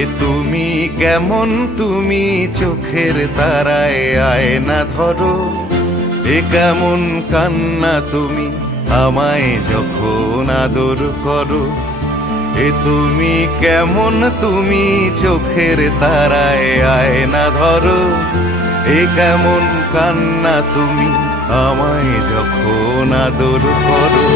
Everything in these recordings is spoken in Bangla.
এ তুমি কেমন, তুমি চোখের তারায় আয়না ধরো। এ কেমন কান্না তুমি আমায় যখন আদর করো। এ তুমি কেমন, তুমি চোখের তারায় আয়না ধরো। এ কেমন কান্না তুমি আমায় যখন আদর করো।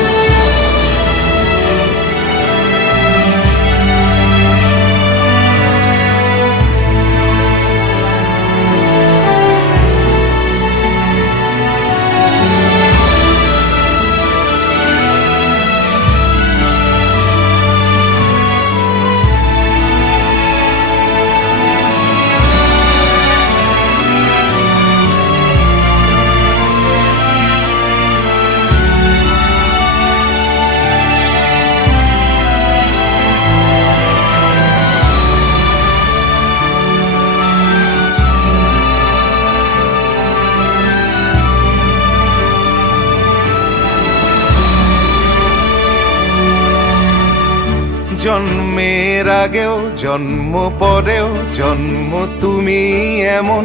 জন্মের আগেও জন্ম পরেও জন্ম তুমি এমন,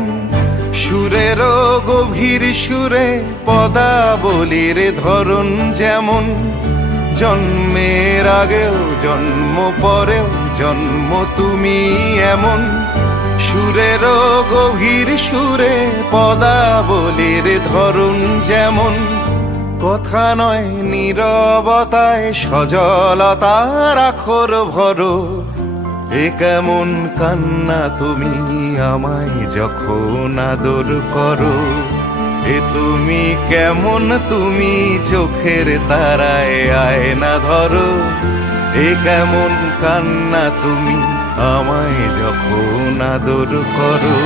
সুরেরও গভীর সুরে পদাবলীর ধরন যেমন। জন্মের আগেও জন্ম পরেও জন্ম তুমি এমন, সুরেরও গভীর সুরে পদাবলীর ধরন যেমন। কথা নয় নীরবতায় সজলতার আখর ভরো। এ কেমন কান্না তুমি আমায় যখন আদর করো। এ তুমি কেমন, তুমি চোখের তারায় আয়না ধরো। এ কেমন কান্না তুমি আমায় যখন আদর করো।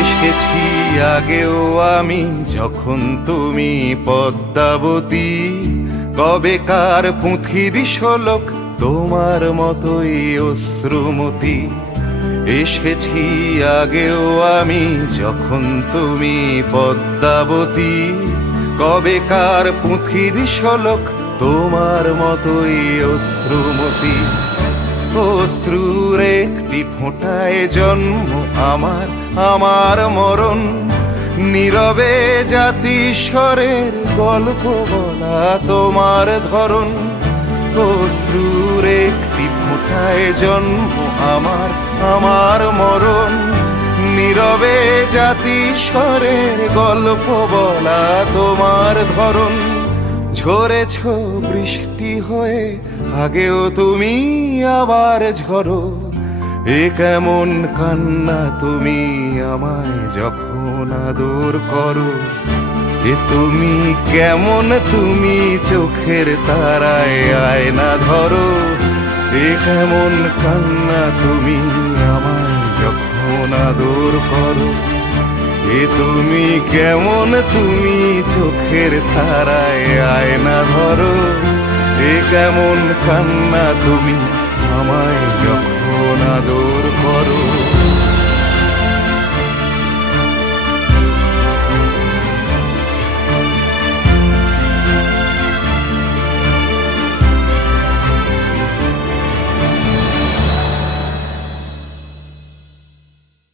এসেছি আগেও আমি যখন তুমি পদ্মাবতী। কবেকার পুঁথির শোলক তোমার মতোই অশ্রুমতি। এসেছি আগেও আমি যখন তুমি পদ্মাবতী। কবেকার পুঁথির শোলক তোমার মতোই অশ্রুমতি। অশ্রুর একটি ফোঁটায় জন্ম আমার, আমার মরণ। নীরবে জাতিস্বরের গল্প বলা তোমার ধরন। অশ্রুর একটি ফোঁটায় জন্ম আমার, আমার মরণ। নীরবে জাতিস্বরের গল্প বলা তোমার ধরন। ঝরেছ বৃষ্টি হয়ে আগেও তুমি আবার ঝরো। এ কেমন কান্না তুমি আমায় যখন আদর করো। এ তুমি কেমন, তুমি চোখের তারায় আয়না ধরো। এ কেমন কান্না তুমি আমায় যখন আদর করো। এ তুমি কেমন, তুমি চোখের তারায় আয়না ধরো। এ কেমন কান্না তুমি আমায় যখন